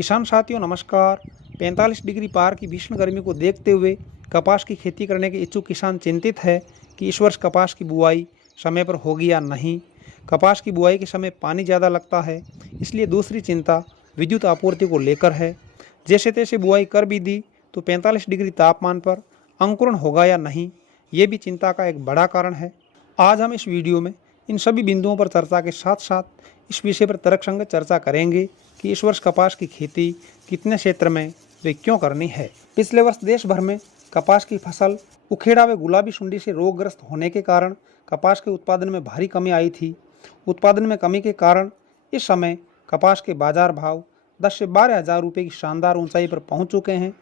किसान साथियों नमस्कार। 45 डिग्री पार की भीषण गर्मी को देखते हुए कपास की खेती करने के इच्छुक किसान चिंतित है कि इस वर्ष कपास की बुआई समय पर होगी या नहीं। कपास की बुआई के समय पानी ज़्यादा लगता है, इसलिए दूसरी चिंता विद्युत आपूर्ति को लेकर है। जैसे तैसे बुआई कर भी दी तो 45 डिग्री तापमान पर अंकुरण होगा या नहीं, ये भी चिंता का एक बड़ा कारण है। आज हम इस वीडियो में इन सभी बिंदुओं पर चर्चा के साथ साथ इस विषय पर तर्कसंगत चर्चा करेंगे कि इस वर्ष कपास की खेती कितने क्षेत्र में वे क्यों करनी है। पिछले वर्ष देश भर में कपास की फसल उखेड़ा व गुलाबी सुंडी से रोगग्रस्त होने के कारण कपास के उत्पादन में भारी कमी आई थी। उत्पादन में कमी के कारण इस समय कपास के बाजार भाव 10 से 12 हज़ार रुपये की शानदार ऊंचाई पर पहुंच चुके हैं।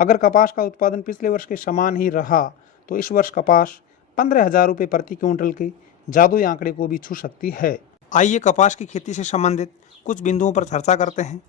अगर कपास का उत्पादन पिछले वर्ष के समान ही रहा तो इस वर्ष कपास 15,000 रुपये प्रति क्विंटल के जादुई आंकड़े को भी छू सकती है। आइए कपास की खेती से संबंधित कुछ बिंदुओं पर चर्चा करते हैं।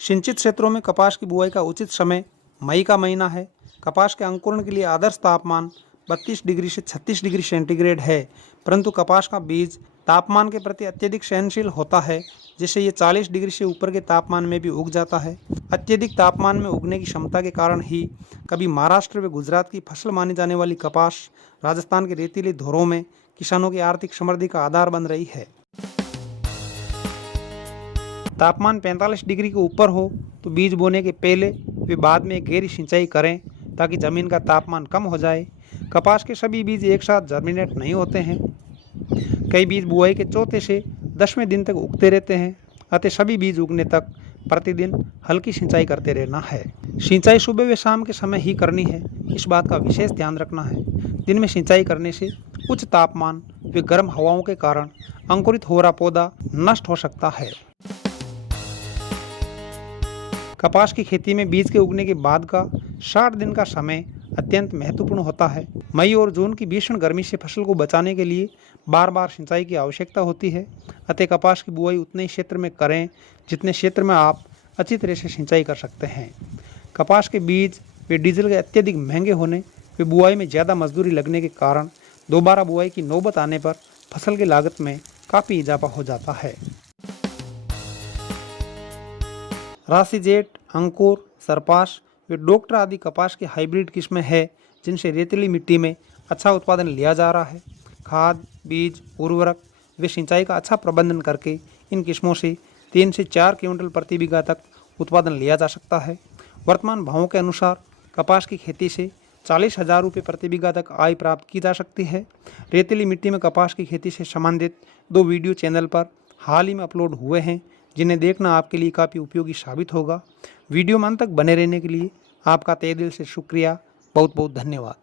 सिंचित क्षेत्रों में कपास की बुआई का उचित समय मई का महीना है। कपास के अंकुरण के लिए आदर्श तापमान 32 डिग्री से 36 डिग्री सेंटीग्रेड है, परंतु कपास का बीज तापमान के प्रति अत्यधिक सहनशील होता है, जिससे ये 40 डिग्री से ऊपर के तापमान में भी उग जाता है। अत्यधिक तापमान में उगने की क्षमता के कारण ही कभी महाराष्ट्र व गुजरात की फसल मानी जाने वाली कपास राजस्थान के रेतीले धोरों में किसानों की आर्थिक समृद्धि का आधार बन रही है। तापमान 45 डिग्री के ऊपर हो तो बीज बोने के पहले वे बाद में गहरी सिंचाई करें ताकि जमीन का तापमान कम हो जाए। कपास के सभी बीज एक साथ जर्मिनेट नहीं होते हैं। कई बीज बुआई के चौथे से 10वें दिन तक उगते रहते हैं, अतः सभी बीज उगने तक प्रतिदिन हल्की सिंचाई करते रहना है। सिंचाई सुबह व शाम के समय ही करनी है, इस बात का विशेष ध्यान रखना है। दिन में सिंचाई करने से उच्च तापमान व गर्म हवाओं के कारण अंकुरित हो रहा पौधा नष्ट हो सकता है। कपास की खेती में बीज के उगने के बाद का 60 दिन का समय अत्यंत महत्वपूर्ण होता है। मई और जून की भीषण गर्मी से फसल को बचाने के लिए बार बार सिंचाई की आवश्यकता होती है, अतः कपास की बुआई उतने ही क्षेत्र में करें जितने क्षेत्र में आप अच्छी तरह से सिंचाई कर सकते हैं। कपास के बीज व डीजल के अत्यधिक महंगे होने व बुआई में ज़्यादा मजदूरी लगने के कारण दोबारा बुआई की नौबत आने पर फसल की लागत में काफ़ी इजाफा हो जाता है। राशि जेट, अंकुर, सरपास व डॉक्टर आदि कपास की हाइब्रिड किस्में हैं जिनसे रेतीली मिट्टी में अच्छा उत्पादन लिया जा रहा है। खाद, बीज, उर्वरक व सिंचाई का अच्छा प्रबंधन करके इन किस्मों से 3 से 4 क्विंटल प्रति बीघा तक उत्पादन लिया जा सकता है। वर्तमान भावों के अनुसार कपास की खेती से 40,000 रुपये प्रति बीघा तक आय प्राप्त की जा सकती है। रेतीली मिट्टी में कपास की खेती से संबंधित 2 वीडियो चैनल पर हाल ही में अपलोड हुए हैं, जिन्हें देखना आपके लिए काफ़ी उपयोगी साबित होगा। वीडियो में अंत तक बने रहने के लिए आपका तहे दिल से शुक्रिया। बहुत बहुत धन्यवाद।